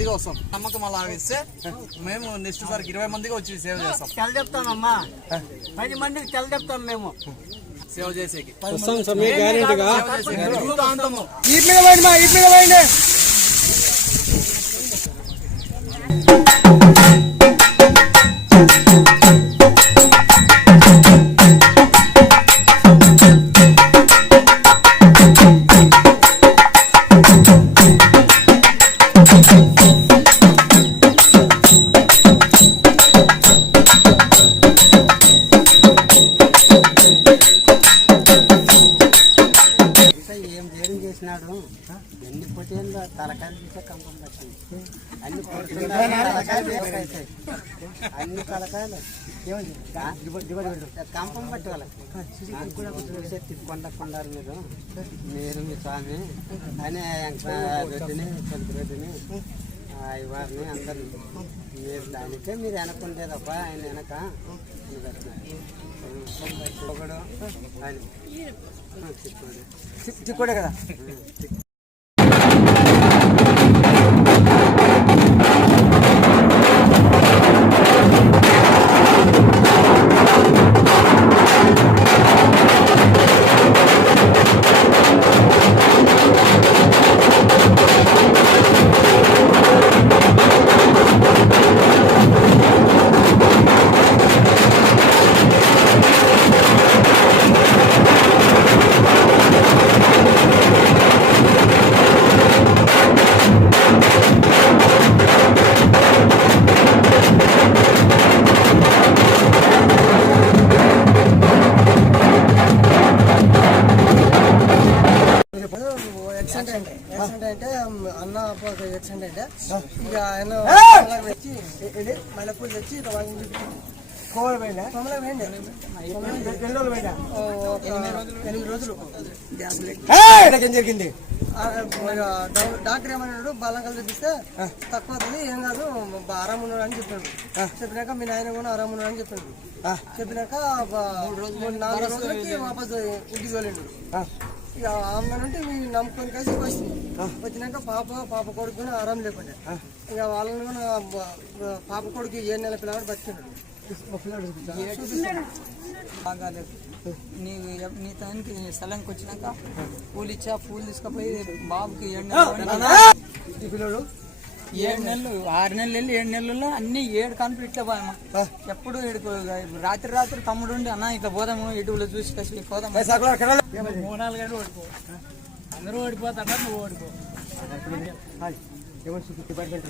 మందిగా వస్తాం. నమ్మకం అలా ఇస్తే మేము నెక్స్ట్ సారికి 20 మందిగా వచ్చి సేవ చేస్తాం. తెల చెప్తానమ్మా, 10 మందికి తెల చెప్తాం. మేము సేవ చేసేకి చేసినాడు. ఎన్ని పొట్టేళ్ళు తలకాయలు తీసే కంపం పట్టింది. అన్ని అన్ని తలకాయలు కంపం పట్టి వాళ్ళకి తిప్పుకొండకున్నారు మీరు మీ స్వామి అని రెడ్డిని తెలుపు రెడ్డిని వారిని అందరు మీరు దానికే మీరు వెనకుండేదప్ప ఆయన వెనక ఒకడు ఆయన చిక్కుడే కదా. అంటే అన్న యాక్సిడెంట్ అంటే ఇక ఆయన వచ్చి మల్లెపూలు తెచ్చి పోయింది. 8 రోజులు ఏం జరిగింది? డాక్టర్ ఏమన్నాడు, బాలం కలిసి తెప్పిస్తే తక్కువ అవుతుంది, ఏం కాదు ఆరాము ఉన్నాడు అని చెప్పాడు. చెప్పినాక మీ నాయన కూడా ఆరాము ఉన్నాడు అని చెప్పాడు. చెప్పినాక 4 రోజులకి వాపస్ ఇంటికి వెళ్ళిండు. ఇక ఆమె నుండి మేము నమ్ముకొని కలిసి వచ్చింది. వచ్చినాక పాప కొడుకు ఆరాం లేకుండా ఇక వాళ్ళని కూడా పాప కొడుకు 7 నెలల పిల్లవాడు బతికినాడు. బాగాలేదు. నీ తనకి స్థలానికి వచ్చినాక పూలు ఇచ్చా, పూలు తీసుకుపోయి బాబుకి 7 నెలలు 6 నెలలు వెళ్ళి 7 నెలల్లో అన్ని 7 కంప్లీట్ పోయామా. ఎప్పుడు రాత్రి తమ్ముడు ఉండి అన్న ఇట్లా పోదాము ఇటువలో చూసి కలిసి పోదాము. 3-4 గంటలు ఓడిపో, అందరూ ఓడిపోతాడ, నువ్వు ఓడిపో.